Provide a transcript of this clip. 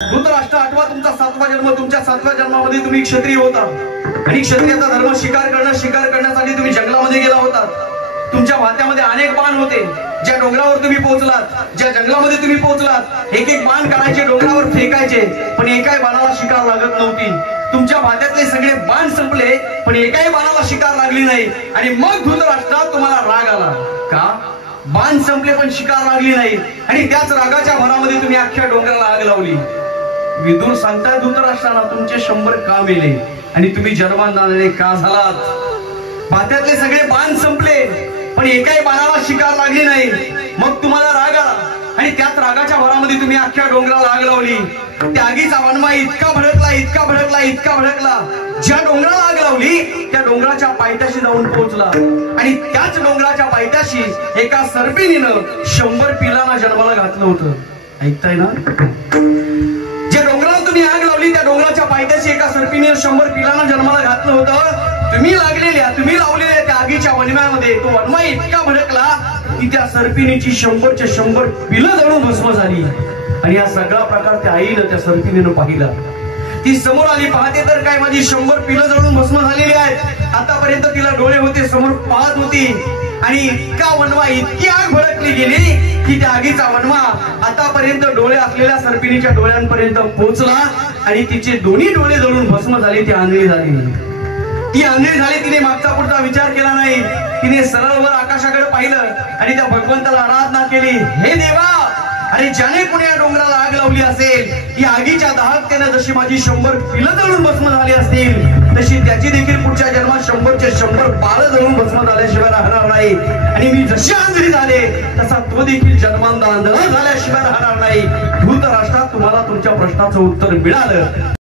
धृतराष्ट्र आठवा तुमचा 7वा जन्म, तुमच्या 7व्या जन्मामध्ये तुम्ही क्षत्रिय होता आणि क्षत्रियाचा धर्म स्वीकार करण्यासाठी तुम्ही जंगलामध्ये गेला होता। तुमच्या भात्यामध्ये अनेक बाण होते, ज्या डोंगरावर तुम्ही पोहोचलात, ज्या जंगलामध्ये तुम्ही पोहोचलात, एक एक बाण काढायचे, डोंगरावर फेकायचे, पण एकाही बाणाला शिकार लागत नव्हती। तुमच्या भात्यातले सगळे बाण संपले, पण एकाही बाणाला शिकार लागली नाही। आणि मग धृतराष्ट्रा तुम्हाला राग आला का? बाण संपले पण शिकार लागली नाही, आणि त्याच रागाच्या भरामध्ये तुम्ही अख्ख्या डोंगराला आग लावली। विदुर सांगताय धृतराष्ट्राला तुमचे 100 का मेले आणि तुम्ही जन्मांतराने का झालात? भात्यातले सगळे बाण संपले पण एकाही बाणाला शिकार लागली नाही। मग तुम्हाला राग आला आणि त्याच रागाच्या भरामध्ये तुम्ही अख्ख्या डोंगराला आग लावली। त्या आगीचा वनवा इतका भडकला, ज्या डोंगराला आग लावली त्या डोंगराच्या पायथ्याशी जाऊन पोहोचला, आणि त्याच डोंगराच्या पायथ्याशी एका सर्पिणीनं 100 पिलांना जन्माला घातलं होतं। ऐकताय ना? ज्या डोंगराला तुम्ही आग लावली त्या डोंगराच्या पायथ्याशी एका सर्पिणीने 100 पिलांना जन्माला घातलं होतं। तुम्ही लावलेल्या त्या आगीच्या वनव्यामध्ये तो वनवा इतका भडकला की त्या सर्पिणीची 100च्या 100 पिलं जळून भस्म झाली। आणि हा सगळा प्रकार त्या आईनं, त्या सर्पिणीनं पाहिला। ती समोर आली, पाहते तर काय माझी 100 पिलं जळून भस्म झालेली आहेत। आतापर्यंत तिला डोळे होते, समोर पाहत होती, आणि इतका वनवा, इतकी आग भडकली गेली की त्या आगीचा वनवा आतापर्यंत डोळे असलेल्या सर्पिणीच्या डोळ्यांपर्यंत पोहोचला, आणि तिचे दोन्ही डोळे जळून भस्म झाले। ती आंधळी झाली। तिने मागचा पुढचा विचार केला नाही। तिने सरळ वर आकाशाकडे पाहिलं आणि त्या भगवंताला आराधना केली, हे देवा, अरे ज्याने कोणी या डोंगराला आग लावली असेल, या आगीच्या दाहकतेने जशी माझी 100 पिलं जळून भस्म झाली असतील, तशी त्याची देखील पुढच्या जन्मात 100चे 100 बाळ जळून भस्म झाल्याशिवाय राहणार नाही। आणि मी जशी आंधळी झाले तसा तो देखील जन्मांत आंधळा झाल्याशिवाय राहणार नाही। धृतराष्ट्रा, तुम्हाला तुमच्या प्रश्नाचं उत्तर मिळालं।